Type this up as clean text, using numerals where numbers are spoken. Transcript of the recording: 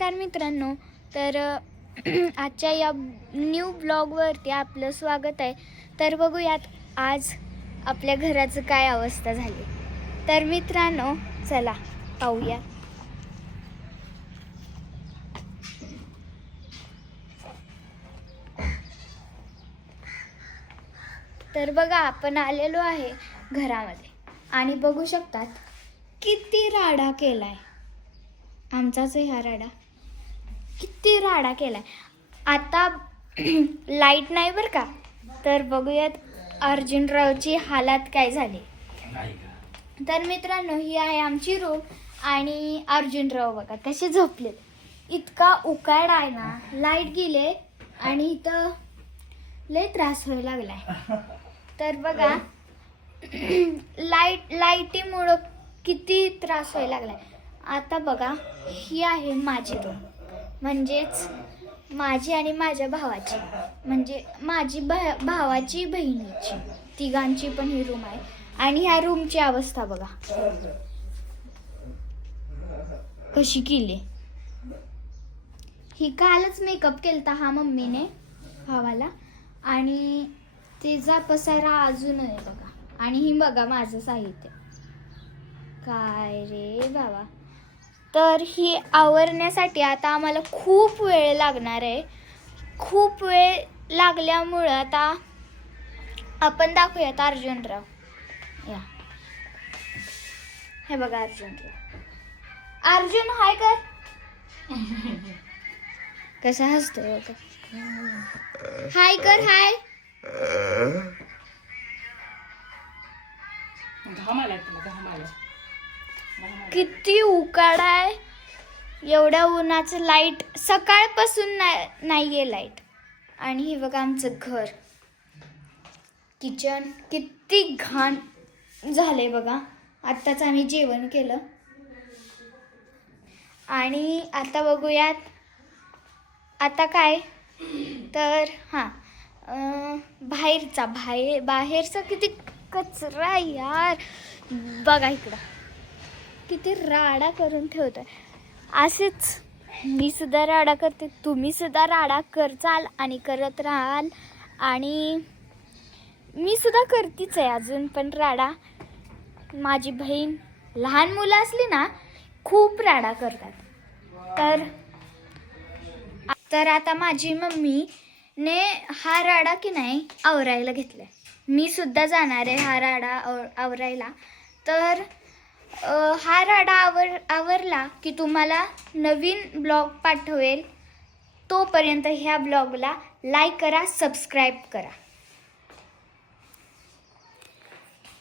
नमस्कार मित्रांनो, तर आजच्या या न्यू ब्लॉगवरती आपलं स्वागत आहे. तर बघूयात आज आपल्या घराचं काय अवस्था झाली. तर मित्रांनो चला पाहूया. तर बघा आपण आलेलो आहे घरामध्ये आणि बघू शकतात किती राडा केलाय. आमचाच आहे हा राडा. किती राडा केलाय. आता लाईट नाही बरं का. तर बघूयात अर्जुनरावची हालत काय झाली. तर मित्रांनो ही आहे आमची रूम आणि अर्जुनराव बघा कसे झोपले. इतका उकाड आहे ना, लाईट गेले आणि इथं लय त्रास व्हायला लागलाय. तर बघा लाईटीमुळं किती त्रास व्हायला लागलाय. आता बघा ही आहे माझी रूम, म्हणजेच माझी आणि माझ्या भावाची, म्हणजे माझी भावाची बहिणीची, तिघांची पण ही रूम आहे. आणि ह्या रूमची अवस्था बघा कशी केली. ही कालच मेकअप केलता हा मम्मीने भावाला आणि तिचा पसारा अजून आहे बघा. आणि ही बघा माझं साहित्य काय रे बाबा. तर ही आवरण्यासाठी आता आम्हाला खूप वेळ लागणार आहे. खूप वेळ लागल्यामुळं आता आपण दाखवूयात अर्जुनराव. या हे बघा अर्जुनराव. अर्जुन हाय कर. कसा हसतोय बघा. हाय कर हाय. किती उकाडा आहे. एवढ्या उन्हाचं लाईट सकाळपासून नाहीये लाईट. आणि हे बघा आमचं घर, किचन किती घाण झालंय बघा. आत्ताच आम्ही जेवण केलं आणि आता बघूयात आता काय. तर बाहेरचा किती कचरा यार. बघा इकडं किती राडा करून ठेवतोय. असेच मी सुद्धा राडा करते, तुम्ही सुद्धा राडा करचाल आणि करत राहाल. आणि मी सुद्धा करतीच आहे अजून पण राडा. माझी बहीण लहान मुलं असली ना खूप राडा करतात. तर आता माझी मम्मीने हा राडा की नाही आवरायला घेतलाय. मी सुद्धा जाणार आहे हा राडा आवरायला. तर हा राडा आवरला की तुम्हाला नवीन ब्लॉग पाठवेल. तोपर्यंत ह्या ब्लॉगला लाईक करा, सबस्क्राईब करा.